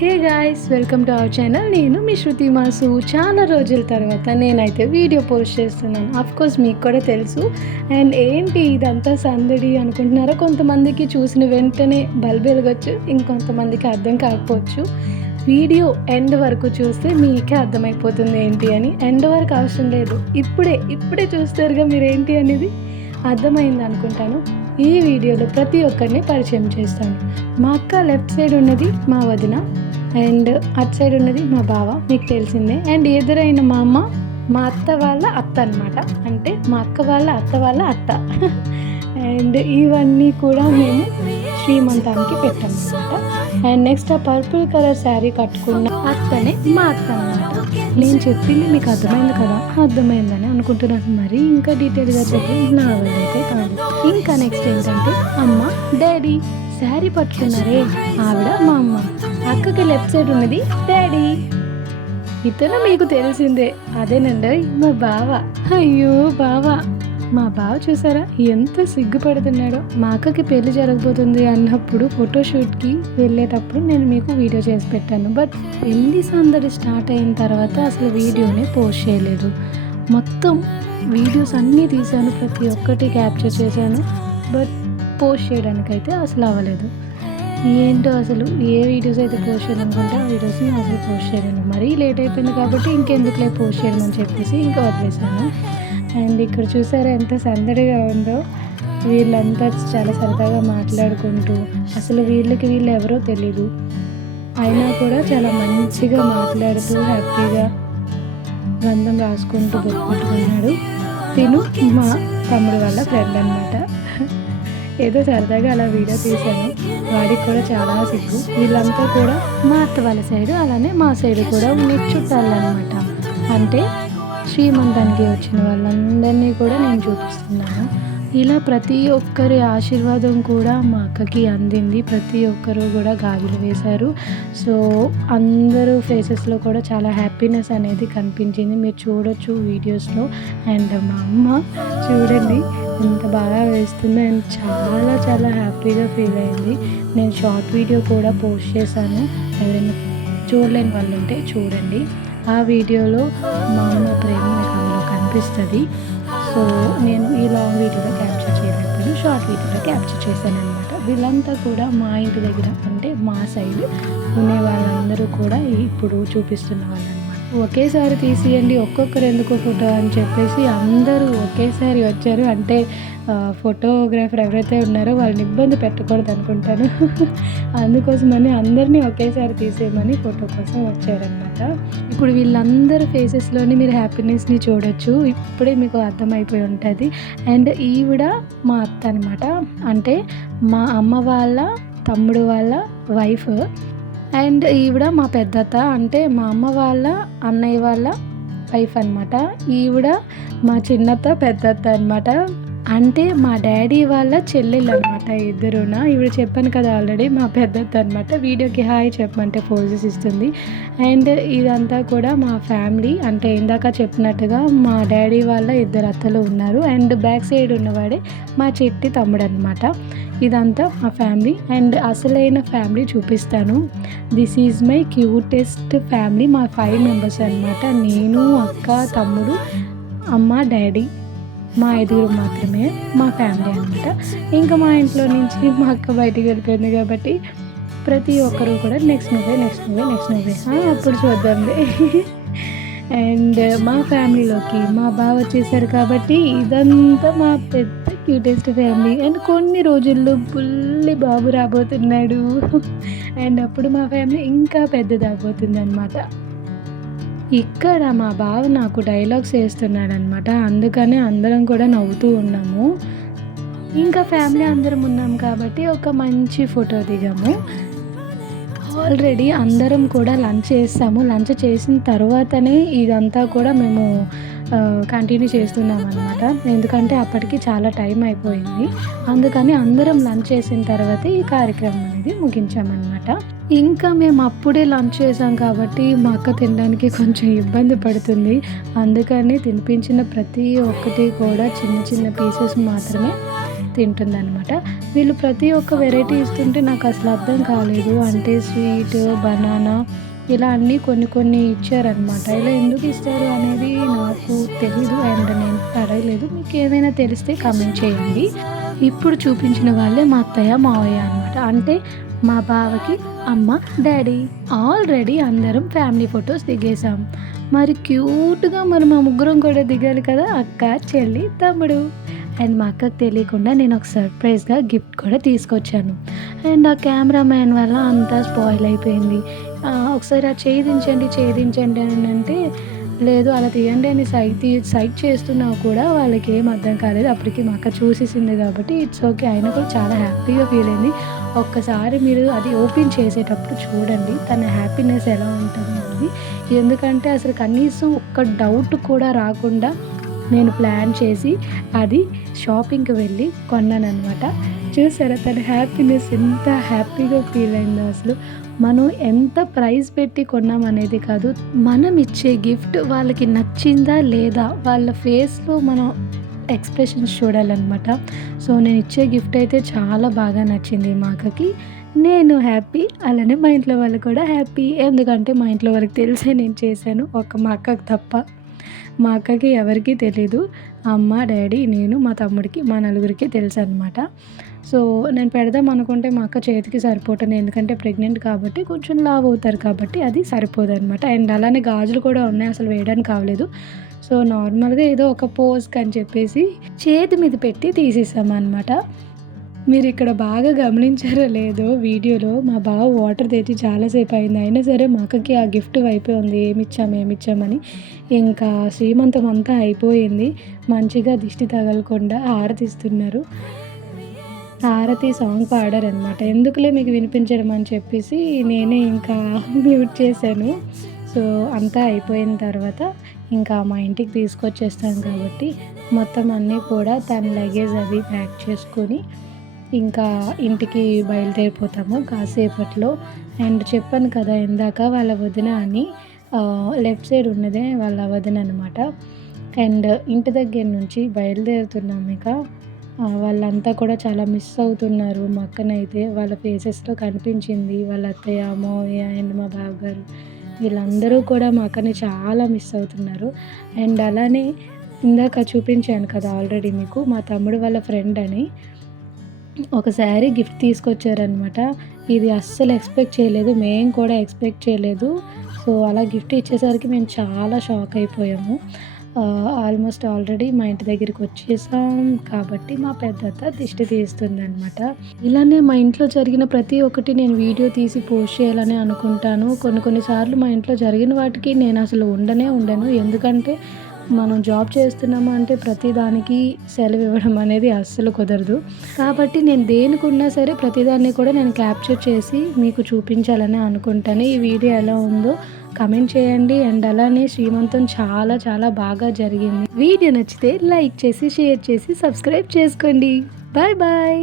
Hey guys, welcome to our channel. నేను మీ శృతి mass. చాలా రోజుల తర్వాత నేనైతే వీడియో పోస్ట్ చేస్తున్నాను. కోర్స్ మీకు కూడా తెలుసు. అండ్ ఏంటి ఇదంతా సందడి అనుకుంటున్నారా? కొంతమందికి చూసిన వెంటనే బల్బు వెలగొచ్చు, ఇంకొంతమందికి అర్థం కాకపోవచ్చు. వీడియో ఎండ్ వరకు చూస్తే మీకే అర్థమైపోతుంది ఏంటి అని. ఎండ్ వరకు అవసరం లేదు, ఇప్పుడే చూస్తారుగా మీరు ఏంటి అనేది అర్థమైంది అనుకుంటాను. ఈ వీడియోలో ప్రతి ఒక్కరిని పరిచయం చేస్తాను. మా అక్క లెఫ్ట్ సైడ్ ఉన్నది మా వదిన, అండ్ అటు సైడ్ ఉన్నది మా బావ, మీకు తెలిసిందే. అండ్ ఎదురైన మా అమ్మ మా అత్త వాళ్ళ అత్త అనమాట, అంటే మా అక్క వాళ్ళ అత్త. అండ్ ఇవన్నీ కూడా మేము శ్రీమంతానికి పెట్టామన్నమాట. అండ్ నెక్స్ట్ ఆ పర్పుల్ కలర్ శారీ కట్టుకున్న అత్తనే మా అత్త అనమాట. నేను చెప్పింది మీకు అర్థమైంది కదా? అర్థమైందని అనుకుంటున్నాను. మరి ఇంకా డీటెయిల్గా చెప్పి నా వల్ల అయితే కాదు. ఇంకా నెక్స్ట్ ఏంటంటే అమ్మ డాడీ శారీ పట్టుకున్నారే, ఆవిడ మా అమ్మ. అక్కకి లెఫ్ట్ సైడ్ ఉన్నది డాడీ. ఇతను మీకు తెలిసిందే, అదేనండి మా బావ. అయ్యో బావ, మా బావ చూసారా ఎంత సిగ్గుపడుతున్నాడో. మా అక్కకి పెళ్లి జరగబోతుంది అన్నప్పుడు ఫోటోషూట్కి వెళ్ళేటప్పుడు నేను మీకు వీడియో చేసి పెట్టాను. బట్ పెళ్లి సందడి స్టార్ట్ అయిన తర్వాత అసలు వీడియోని పోస్ట్ చేయలేదు. మొత్తం వీడియోస్ అన్నీ తీశాను, ప్రతి ఒక్కటి క్యాప్చర్ చేశాను. బట్ పోస్ట్ చేయడానికైతే అసలు అవ్వలేదు. ఏంటో అసలు ఏ వీడియోస్ అయితే పోస్ట్ చేయాలనుకుంటే ఆ వీడియోస్ని అసలు పోస్ట్ చేయలేను. మరీ లేట్ అయిపోయింది కాబట్టి ఇంకెందుకులే పోస్ట్ చేయడం అని చెప్పేసి ఇంకా వదిలేసాను. అండ్ ఇక్కడ చూసారా ఎంత సందడిగా ఉందో. వీళ్ళంతా చాలా సరదాగా మాట్లాడుకుంటూ, అసలు వీళ్ళు ఎవరో తెలీదు, అయినా కూడా చాలా మంచిగా మాట్లాడుతూ హ్యాపీగా గంధం రాసుకుంటూ బొట్టుకుంటున్నాడు. తిను మా తమ్ముడు వాళ్ళ ఫ్రెండ్ అనమాట. ఏదో సరదాగా అలా వీడియో తీశాను. వాడికి కూడా చాలా సిగ్గు. వీళ్ళంతా కూడా మా అత్త వాళ్ళ సైడు, అలానే మా సైడు కూడా ఉండే చుట్టాలు అనమాట. అంటే శ్రీమంతానికి వచ్చిన వాళ్ళందరినీ కూడా నేను చూపిస్తున్నాను. ఇలా ప్రతి ఒక్కరి ఆశీర్వాదం కూడా మా అక్కకి అందింది. ప్రతి ఒక్కరు కూడా గాజులు వేశారు. సో అందరూ ఫేసెస్లో కూడా చాలా హ్యాపీనెస్ అనేది కనిపించింది, మీరు చూడొచ్చు వీడియోస్లో. అండ్ మా అమ్మ చూడండి ఎంత బాగా వేస్తుందో, అండ్ చాలా చాలా హ్యాపీగా ఫీల్ అయింది. నేను షార్ట్ వీడియో కూడా పోస్ట్ చేశాను, ఎవరైనా చూడలేని వాళ్ళు ఉంటే చూడండి. ఆ వీడియోలో మా అమ్మ ప్రేమ మీకు అందులో కనిపిస్తుంది. సో నేను ఈ లాంగ్ వీడియోలో క్యాప్చర్ చేయలేకపోయాను, షార్ట్ వీడియోలో క్యాప్చర్ చేశాను అనమాట. వీళ్ళంతా కూడా మా ఇంటి దగ్గర, అంటే మా సైడ్ ఉండే వాళ్ళందరూ కూడా ఇప్పుడు చూపిస్తున్న వాళ్ళు అనమాట. ఒకేసారి తీసియండి, ఒక్కొక్కరు ఎందుకో ఫోటో అని చెప్పేసి అందరూ ఒకేసారి వచ్చారు. అంటే ఫోటోగ్రాఫర్ ఎవరైతే ఉన్నారో వాళ్ళని ఇబ్బంది పెట్టకూడదు అనుకుంటాను. అందుకోసమని అందరినీ ఒకేసారి తీసేయమని ఫోటో కోసం వచ్చారనమాట. ఇప్పుడు వీళ్ళందరూ ఫేసెస్లోని మీరు హ్యాపీనెస్ని చూడొచ్చు, ఇప్పుడే మీకు అర్థమైపోయి ఉంటుంది. అండ్ ఈవిడ మా అత్త అనమాట, అంటే మా అమ్మ వాళ్ళ తమ్ముడు వాళ్ళ వైఫ్. అండ్ ఈవిడ మా పెద్దత్త, అంటే మా అమ్మ వాళ్ళ అన్నయ్య వాళ్ళ వైఫ్ అనమాట. ఈవిడ మా చిన్నత్త పెద్దత్త అనమాట, అంటే మా డాడీ వాళ్ళ చెల్లెలు అనమాట ఇద్దరునా. ఈవిడ చెప్పాను కదా ఆల్రెడీ మా పెద్దత్త అనమాట. వీడియోకి హాయ్ చెప్పమంటే పోజెస్ ఇస్తుంది. అండ్ ఇదంతా కూడా మా ఫ్యామిలీ, అంటే ఇందాక చెప్పినట్టుగా మా డాడీ వాళ్ళ ఇద్దరు అత్తలు ఉన్నారు. అండ్ బ్యాక్ సైడ్ ఉన్నవాడే మా చెట్టి తమ్ముడు అనమాట. ఇదంతా మా ఫ్యామిలీ. అండ్ అసలైన ఫ్యామిలీ చూపిస్తాను. This is my cutest family. మా 5 మెంబర్స్ అనమాట. నేను, అక్క, తమ్ముడు, అమ్మ, డాడీ, మా 5 మాత్రమే మా ఫ్యామిలీ అనమాట. ఇంకా మా ఇంట్లో నుంచి మా అక్క బయటికి వెళ్ళిపోయింది కాబట్టి ప్రతి ఒక్కరు కూడా నెక్స్ట్ నువ్వే అప్పుడు చూద్దాంలే. అండ్ మా ఫ్యామిలీలోకి మా బావ వచ్చేసారు కాబట్టి ఇదంతా మా పెద్ద క్యూటెస్ట్ ఫ్యామిలీ. అండ్ కొన్ని రోజుల్లో బుల్లి బాబు రాబోతున్నాడు. అండ్ అప్పుడు మా ఫ్యామిలీ ఇంకా పెద్దది అవబోతుంది అనమాట. ఇక్కడ మా బావ నాకు డైలాగ్స్ వేస్తున్నాడు అనమాట, అందుకనే అందరం కూడా నవ్వుతూ ఉన్నాము. ఇంకా ఫ్యామిలీ అందరం ఉన్నాం కాబట్టి ఒక మంచి ఫోటో దిగాము. ఆల్రెడీ అందరం కూడా లంచ్ చేస్తాము. లంచ్ చేసిన తర్వాతనే ఇదంతా కూడా మేము కంటిన్యూ చేస్తున్నాం అనమాట. ఎందుకంటే అప్పటికి చాలా టైం అయిపోయింది. అందుకని అందరం లంచ్ చేసిన తర్వాత ఈ కార్యక్రమం అనేది ముగించామన్నమాట. ఇంకా మేము అప్పుడే లంచ్ చేసాం కాబట్టి మా అక్క తినడానికి కొంచెం ఇబ్బంది పడుతుంది. అందుకని తినిపించిన ప్రతి ఒక్కటి కూడా చిన్న చిన్న పీసెస్ మాత్రమే తింటుందనమాట. వీళ్ళు ప్రతి ఒక్క వెరైటీ ఇస్తుంటే నాకు అసలు అర్థం కాలేదు. అంటే స్వీట్, బనానా ఇలా అన్నీ కొన్ని కొన్ని ఇచ్చారనమాట. ఇలా ఎందుకు ఇస్తారు అనేది నాకు తెలీదు అండ్ నేను అడగలేదు. మీకు ఏమైనా తెలిస్తే కామెంట్ చేయండి. ఇప్పుడు చూపించిన వాళ్ళే మా అత్తయ్య, మావయ్య అనమాట. అంటే మా బావకి అమ్మ, డాడీ. ఆల్రెడీ అందరం ఫ్యామిలీ ఫొటోస్ దిగేసాం. మరి క్యూట్‌గా మరి మా ముగ్గురం కూడా దిగాలి కదా! అక్క, చెల్లి, తమ్ముడు. అండ్ మా అక్కకి తెలియకుండా నేను ఒక సర్ప్రైజ్‌గా గిఫ్ట్ కూడా తీసుకొచ్చాను. అండ్ ఆ కెమెరామ్యాన్ వల్ల అంతా స్పాయిల్ అయిపోయింది. ఒకసారి ఆ ఛేదించండి అని అంటే, లేదు అలా తీయండి అని సైట్ చేస్తున్నా కూడా వాళ్ళకేం అర్థం కాలేదు. అప్పటికి మా అక్క చూసేసింది కాబట్టి ఇట్స్ ఓకే. అయినా కూడా చాలా హ్యాపీగా ఫీల్ అయింది. ఒక్కసారి మీరు అది ఓపెన్ చేసేటప్పుడు చూడండి తన హ్యాపీనెస్ ఎలా ఉంటుందనేది. ఎందుకంటే అసలు కనీసం ఒక్క డౌట్ కూడా రాకుండా నేను ప్లాన్ చేసి అది షాపింగ్‌కి వెళ్ళి కొన్నాననమాట. చూసారా తన హ్యాపీనెస్ ఎంత హ్యాపీగా ఫీల్ అయిందో అసలు. మనం ఎంత ప్రైస్ పెట్టి కొన్నామనేది కాదు, మనం ఇచ్చే గిఫ్ట్ వాళ్ళకి నచ్చిందా లేదా వాళ్ళ ఫేస్‌లో మనం ఎక్స్‌ప్రెషన్స్ చూడాలనమాట. సో నేను ఇచ్చే గిఫ్ట్ అయితే చాలా బాగా నచ్చింది మా అక్కకి. నేను హ్యాపీ, అలానే మా ఇంట్లో వాళ్ళు కూడా హ్యాపీ. ఎందుకంటే మా ఇంట్లో వాళ్ళకి తెలిసే నేను చేశాను. మా అక్కకి తప్ప. మా అక్కకి ఎవరికీ తెలీదు. అమ్మ, డాడీ, నేను, మా తమ్ముడికి, మా నలుగురికి తెలుసనమాట. సో నేను పెడదాం అనుకుంటే మా అక్క చేతికి సరిపోవట్లేదు. ఎందుకంటే ప్రెగ్నెంట్ కాబట్టి కొంచెం లావు అవుతారు కాబట్టి అది సరిపోదనమాట. అండ్ అలానే గాజులు కూడా ఉన్నాయి. అసలు వేయడానికి అవ్వలేదు. సో నార్మల్‌గా ఏదో ఒక పోజ్‌కి అని చెప్పేసి చేతి మీద పెట్టి తీసేసామనమాట. మీరిక్కడ బాగా గమనించారో లేదో వీడియోలో మా బావ వాటర్ తెచ్చి చాలాసేపు అయింది. అయినా సరే మా అక్కకి ఆ గిఫ్ట్ వైపే ఉంది. ఏమిచ్చామని. ఇంకా శ్రీమంతం అంతా అయిపోయింది. మంచిగా దిష్టి తగలకుండా హారతిస్తున్నారు. హారతి సాంగ్ పాడారనమాట. ఎందుకులే మీకు వినిపించడం అని చెప్పేసి నేనే ఇంకా మ్యూట్ చేశాను. సో అంతా అయిపోయిన తర్వాత ఇంకా మా ఇంటికి తీసుకొచ్చేస్తాను కాబట్టి మొత్తం అన్నీ కూడా తన లగేజ్ అది ప్యాక్ చేసుకొని ఇంకా ఇంటికి బయలుదేరిపోతాము కాసేపట్లో. అండ్ చెప్పాను కదా ఇందాక వాళ్ళ వదిన అని, లెఫ్ట్ సైడ్ ఉన్నదే వాళ్ళ వదిన అనమాట. అండ్ ఇంటి దగ్గర నుంచి బయలుదేరుతున్నాం ఇక. వాళ్ళంతా కూడా చాలా మిస్ అవుతున్నారు మా అక్కనైతే. వాళ్ళ ఫేసెస్‌లో కనిపించింది. వాళ్ళ అత్తయ్య, మావయ్య అండ్ మా బావగారు వీళ్ళందరూ కూడా మా అక్కని చాలా మిస్ అవుతున్నారు. అండ్ అలానే ఇందాక చూపించాను కదా ఆల్రెడీ మీకు మా తమ్ముడు వాళ్ళ ఫ్రెండ్ అని ఒక శారీ గిఫ్ట్ తీసుకొచ్చారనమాట. ఇది అస్సలు ఎక్స్పెక్ట్ చేయలేదు. మేము కూడా ఎక్స్పెక్ట్ చేయలేదు. సో అలా గిఫ్ట్ ఇచ్చేసరికి మేము చాలా షాక్ అయిపోయాము. ఆల్మోస్ట్ ఆల్రెడీ మా ఇంటి దగ్గరికి వచ్చేసాం కాబట్టి మా పెద్దత్త దిష్టి తీస్తుందనమాట. ఇలానే మా ఇంట్లో జరిగిన ప్రతి ఒక్కటి నేను వీడియో తీసి పోస్ట్ చేయాలని అనుకుంటాను. కొన్ని సార్లు మా ఇంట్లో జరిగిన వాటికి నేను అసలు ఉండను. ఎందుకంటే మనం జాబ్ చేస్తున్నాము అంటే ప్రతి దానికి సెలవు ఇవ్వడం అనేది అస్సలు కుదరదు. కాబట్టి నేను దేనికున్నా సరే ప్రతిదాన్ని కూడా నేను క్యాప్చర్ చేసి మీకు చూపించాలని అనుకుంటాను. ఈ వీడియో ఎలా ఉందో కమెంట్ చేయండి. అండ్ అలానే శ్రీమంతం చాలా చాలా బాగా జరిగింది. వీడియో నచ్చితే లైక్ చేసి, షేర్ చేసి, సబ్స్క్రైబ్ చేసుకోండి. Bye bye.